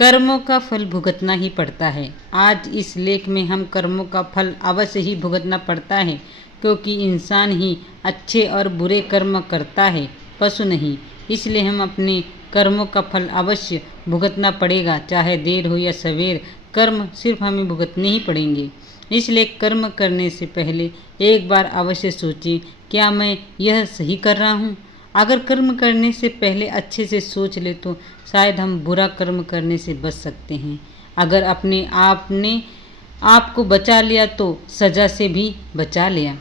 कर्मों का फल भुगतना ही पड़ता है। आज इस लेख में हम कर्मों का फल अवश्य ही भुगतना पड़ता है, क्योंकि इंसान ही अच्छे और बुरे कर्म करता है, पशु नहीं। इसलिए हम अपने कर्मों का फल अवश्य भुगतना पड़ेगा, चाहे देर हो या सवेर। कर्म सिर्फ हमें भुगतने ही पड़ेंगे। इसलिए कर्म करने से पहले एक बार अवश्य सोचें, क्या मैं यह सही कर रहा हूँ। अगर कर्म करने से पहले अच्छे से सोच ले तो शायद हम बुरा कर्म करने से बच सकते हैं। अगर अपने आपने आपको बचा लिया तो सज़ा से भी बचा लिया।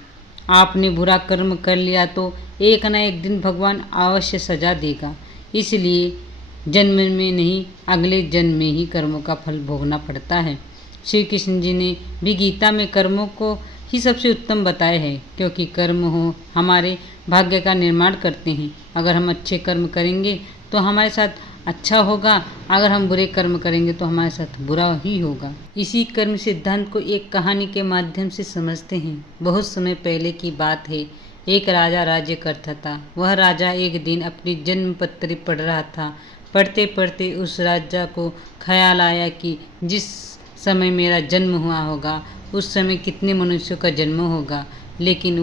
आपने बुरा कर्म कर लिया तो एक न एक दिन भगवान अवश्य सज़ा देगा। इसलिए जन्म में नहीं, अगले जन्म में ही कर्मों का फल भोगना पड़ता है। श्री कृष्ण जी ने भी गीता में कर्मों को ही सबसे उत्तम बताया है, क्योंकि कर्म हो हमारे भाग्य का निर्माण करते हैं। अगर हम अच्छे कर्म करेंगे तो हमारे साथ अच्छा होगा, अगर हम बुरे कर्म करेंगे तो हमारे साथ बुरा ही होगा। इसी कर्म सिद्धांत को एक कहानी के माध्यम से समझते हैं। बहुत समय पहले की बात है। एक राजा राज्य करता था। वह राजा एक दिन अपनी जन्म पत्री पढ़ रहा था। पढ़ते पढ़ते उस राजा को ख्याल आया कि जिस समय मेरा जन्म हुआ होगा उस समय कितने मनुष्यों का जन्म होगा, लेकिन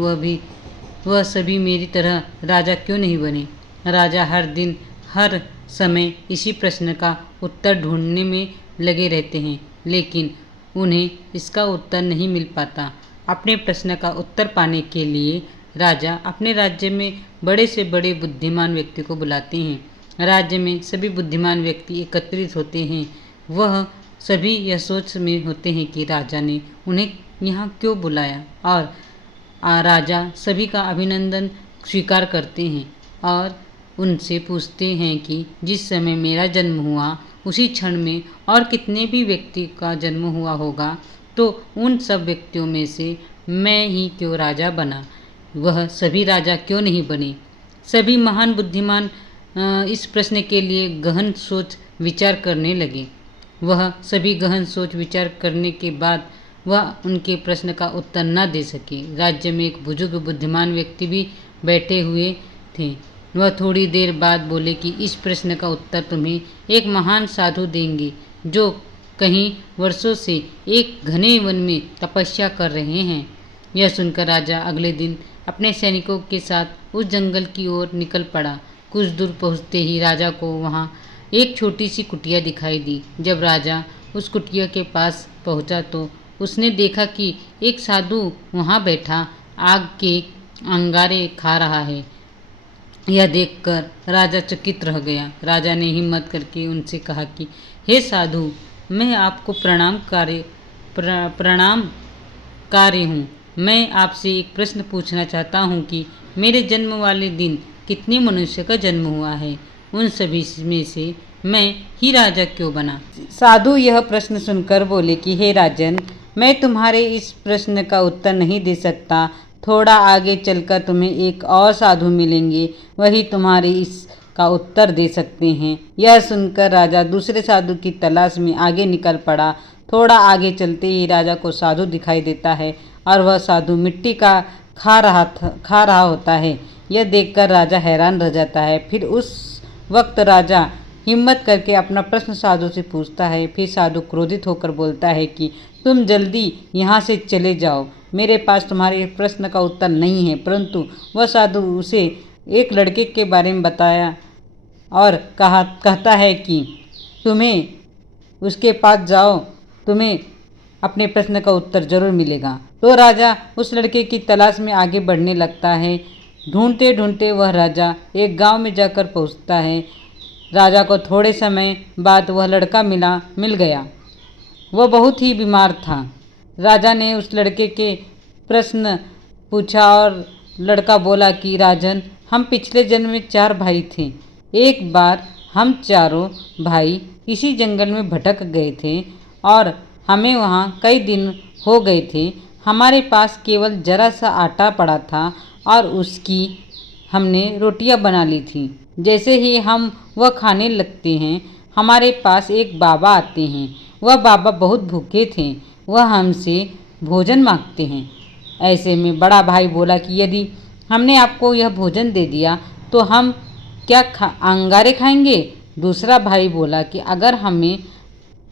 वह सभी मेरी तरह राजा क्यों नहीं बने। राजा हर दिन हर समय इसी प्रश्न का उत्तर ढूंढने में लगे रहते हैं, लेकिन उन्हें इसका उत्तर नहीं मिल पाता। अपने प्रश्न का उत्तर पाने के लिए राजा अपने राज्य में बड़े से बड़े बुद्धिमान व्यक्ति को बुलाते हैं। राज्य में सभी बुद्धिमान व्यक्ति एकत्रित होते हैं। वह सभी यह सोच में होते हैं कि राजा ने उन्हें यहाँ क्यों बुलाया, और राजा सभी का अभिनंदन स्वीकार करते हैं और उनसे पूछते हैं कि जिस समय मेरा जन्म हुआ उसी क्षण में और कितने भी व्यक्ति का जन्म हुआ होगा, तो उन सब व्यक्तियों में से मैं ही क्यों राजा बना, वह सभी राजा क्यों नहीं बने। सभी महान बुद्धिमान इस प्रश्न के लिए गहन सोच विचार करने लगे। वह सभी गहन सोच विचार करने के बाद वह उनके प्रश्न का उत्तर न दे सके। राज्य में एक बुजुर्ग बुद्धिमान व्यक्ति भी बैठे हुए थे। वह थोड़ी देर बाद बोले कि इस प्रश्न का उत्तर तुम्हें एक महान साधु देंगे, जो कहीं वर्षों से एक घने वन में तपस्या कर रहे हैं। यह सुनकर राजा अगले दिन अपने सैनिकों के साथ उस जंगल की ओर निकल पड़ा। कुछ दूर पहुँचते ही राजा को वहाँ एक छोटी सी कुटिया दिखाई दी। जब राजा उस कुटिया के पास पहुँचा तो उसने देखा कि एक साधु वहाँ बैठा आग के अंगारे खा रहा है। यह देखकर राजा चकित रह गया। राजा ने हिम्मत करके उनसे कहा कि हे साधु, मैं आपको प्रणामकारी हूँ। मैं आपसे एक प्रश्न पूछना चाहता हूँ कि मेरे जन्म वाले दिन कितने मनुष्य का जन्म हुआ है, उन सभी में से मैं ही राजा क्यों बना। साधु यह प्रश्न सुनकर बोले कि हे राजन, मैं तुम्हारे इस प्रश्न का उत्तर नहीं दे सकता। थोड़ा आगे चलकर तुम्हें एक और साधु मिलेंगे, वही तुम्हारे इसका उत्तर दे सकते हैं। यह सुनकर राजा दूसरे साधु की तलाश में आगे निकल पड़ा। थोड़ा आगे चलते ही राजा को साधु दिखाई देता है और वह साधु मिट्टी का खा रहा होता है। यह देखकर राजा हैरान रह जाता है। फिर उस वक्त राजा हिम्मत करके अपना प्रश्न साधु से पूछता है। फिर साधु क्रोधित होकर बोलता है कि तुम जल्दी यहाँ से चले जाओ, मेरे पास तुम्हारे प्रश्न का उत्तर नहीं है। परंतु वह साधु उसे एक लड़के के बारे में बताया और कहता है कि तुम्हें उसके पास जाओ, तुम्हें अपने प्रश्न का उत्तर जरूर मिलेगा। तो राजा उस लड़के की तलाश में आगे बढ़ने लगता है। ढूंढते ढूंढते वह राजा एक गांव में जाकर पहुंचता है। राजा को थोड़े समय बाद वह लड़का मिल गया। वह बहुत ही बीमार था। राजा ने उस लड़के के प्रश्न पूछा और लड़का बोला कि राजन, हम पिछले जन्म में 4 भाई थे। एक बार हम चारों भाई इसी जंगल में भटक गए थे और हमें वहाँ कई दिन हो गए थे। हमारे पास केवल जरा सा आटा पड़ा था और उसकी हमने रोटियां बना ली थी। जैसे ही हम वह खाने लगते हैं, हमारे पास एक बाबा आते हैं। वह बाबा बहुत भूखे थे। वह हमसे भोजन मांगते हैं। ऐसे में बड़ा भाई बोला कि यदि हमने आपको यह भोजन दे दिया तो हम क्या अंगारे खाएंगे। दूसरा भाई बोला कि अगर हमें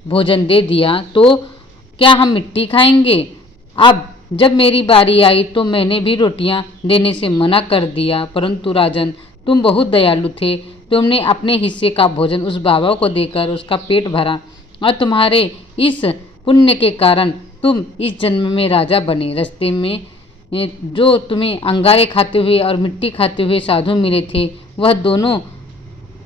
भोजन दे दिया तो क्या हम मिट्टी खाएंगे? अब जब मेरी बारी आई तो मैंने भी रोटियां देने से मना कर दिया, परंतु राजन, तुम बहुत दयालु थे। तुमने अपने हिस्से का भोजन उस बाबा को देकर उसका पेट भरा और तुम्हारे इस पुण्य के कारण तुम इस जन्म में राजा बने। रास्ते में जो तुम्हें अंगारे खाते हुए और मिट्टी खाते हुए साधु मिले थे, वह दोनों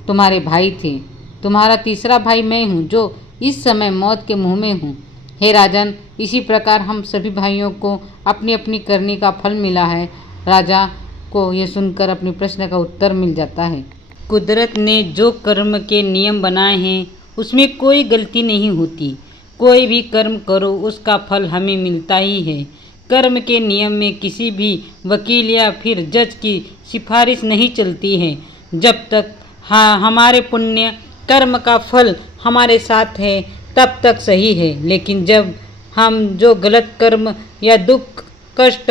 तुम्हारे भाई थे। तुम्हारा तीसरा भाई मैं हूँ, जो इस समय मौत के मुंह में हूँ। हे राजन, इसी प्रकार हम सभी भाइयों को अपनी अपनी करनी का फल मिला है। राजा को यह सुनकर अपने प्रश्न का उत्तर मिल जाता है। कुदरत ने जो कर्म के नियम बनाए हैं उसमें कोई गलती नहीं होती। कोई भी कर्म करो उसका फल हमें मिलता ही है। कर्म के नियम में किसी भी वकील या फिर जज की सिफारिश नहीं चलती है। जब तक हमारे पुण्य कर्म का फल हमारे साथ है तब तक सही है, लेकिन जब हम जो गलत कर्म या दुख कष्ट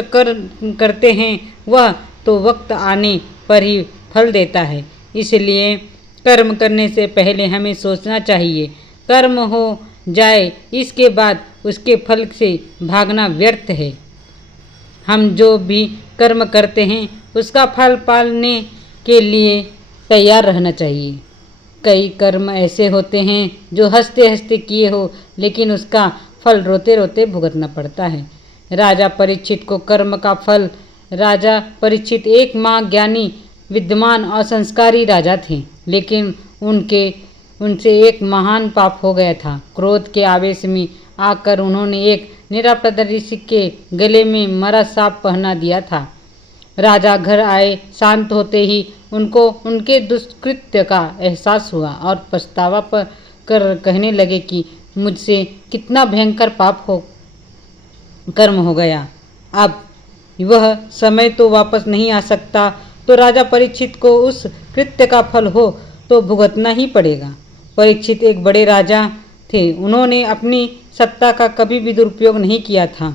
करते हैं वह तो वक्त आने पर ही फल देता है। इसलिए कर्म करने से पहले हमें सोचना चाहिए। कर्म हो जाए इसके बाद उसके फल से भागना व्यर्थ है। हम जो भी कर्म करते हैं उसका फल पाने के लिए तैयार रहना चाहिए। कई कर्म ऐसे होते हैं जो हंसते हंसते किए हो, लेकिन उसका फल रोते रोते भुगतना पड़ता है। राजा परीक्षित को कर्म का फल। राजा परीक्षित एक महाज्ञानी, विद्वान और संस्कारी राजा थे, लेकिन उनसे एक महान पाप हो गया था। क्रोध के आवेश में आकर उन्होंने एक निरापराध ऋषि के गले में मरा सांप पहना दिया था। राजा घर आए, शांत होते ही उनको उनके दुष्कृत्य का एहसास हुआ और पछतावा कर कहने लगे कि मुझसे कितना भयंकर कर्म हो गया। अब वह समय तो वापस नहीं आ सकता, तो राजा परीक्षित को उस कृत्य का फल हो तो भुगतना ही पड़ेगा। परीक्षित एक बड़े राजा थे। उन्होंने अपनी सत्ता का कभी भी दुरुपयोग नहीं किया था।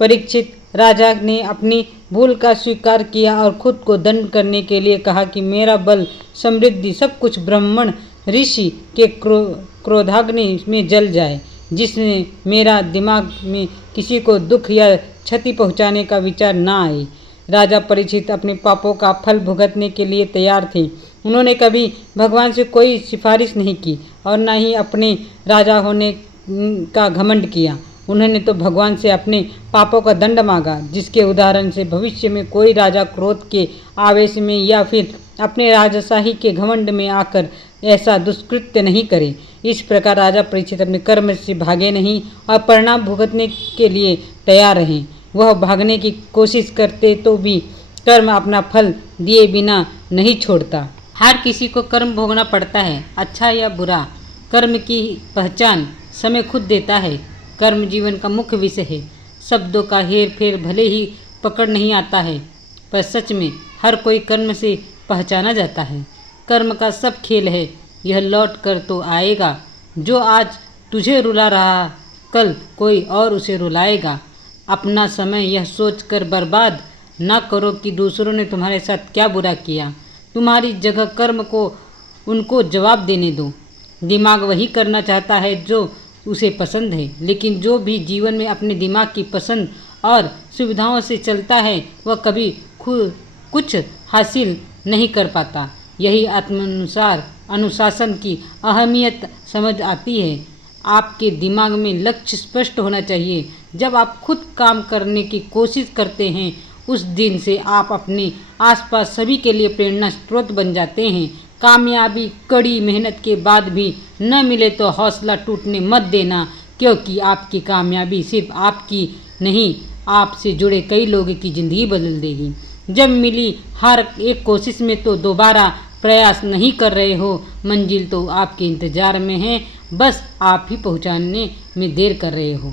परीक्षित राजा ने अपनी भूल का स्वीकार किया और खुद को दंड करने के लिए कहा कि मेरा बल, समृद्धि, सब कुछ ब्राह्मण ऋषि के क्रोधाग्नि में जल जाए, जिसने मेरा दिमाग में किसी को दुख या क्षति पहुंचाने का विचार ना आए। राजा परीक्षित अपने पापों का फल भुगतने के लिए तैयार थे। उन्होंने कभी भगवान से कोई सिफारिश नहीं की और न ही अपने राजा होने का घमंड किया। उन्होंने तो भगवान से अपने पापों का दंड मांगा, जिसके उदाहरण से भविष्य में कोई राजा क्रोध के आवेश में या फिर अपने राजशाही के घमंड में आकर ऐसा दुष्कृत्य नहीं करे। इस प्रकार राजा परीक्षित अपने कर्म से भागे नहीं और परिणाम भुगतने के लिए तैयार रहे। वह भागने की कोशिश करते तो भी कर्म अपना फल दिए बिना नहीं छोड़ता। हर किसी को कर्म भोगना पड़ता है, अच्छा या बुरा। कर्म की पहचान समय खुद देता है। कर्म जीवन का मुख्य विषय है। शब्दों का हेर फेर भले ही पकड़ नहीं आता है, पर सच में हर कोई कर्म से पहचाना जाता है। कर्म का सब खेल है, यह लौट कर तो आएगा। जो आज तुझे रुला रहा, कल कोई और उसे रुलाएगा। अपना समय यह सोचकर बर्बाद ना करो कि दूसरों ने तुम्हारे साथ क्या बुरा किया। तुम्हारी जगह कर्म को उनको जवाब देने दो। दिमाग वही करना चाहता है जो उसे पसंद है, लेकिन जो भी जीवन में अपने दिमाग की पसंद और सुविधाओं से चलता है वह कभी कुछ हासिल नहीं कर पाता। यही आत्मानुसार अनुशासन की अहमियत समझ आती है। आपके दिमाग में लक्ष्य स्पष्ट होना चाहिए। जब आप खुद काम करने की कोशिश करते हैं, उस दिन से आप अपने आसपास सभी के लिए प्रेरणा स्रोत बन जाते हैं। कामयाबी कड़ी मेहनत के बाद भी न मिले तो हौसला टूटने मत देना, क्योंकि आपकी कामयाबी सिर्फ आपकी नहीं, आपसे जुड़े कई लोगों की ज़िंदगी बदल देगी। जब मिली हर एक कोशिश में तो दोबारा प्रयास नहीं कर रहे हो, मंजिल तो आपके इंतज़ार में है, बस आप ही पहुंचाने में देर कर रहे हो।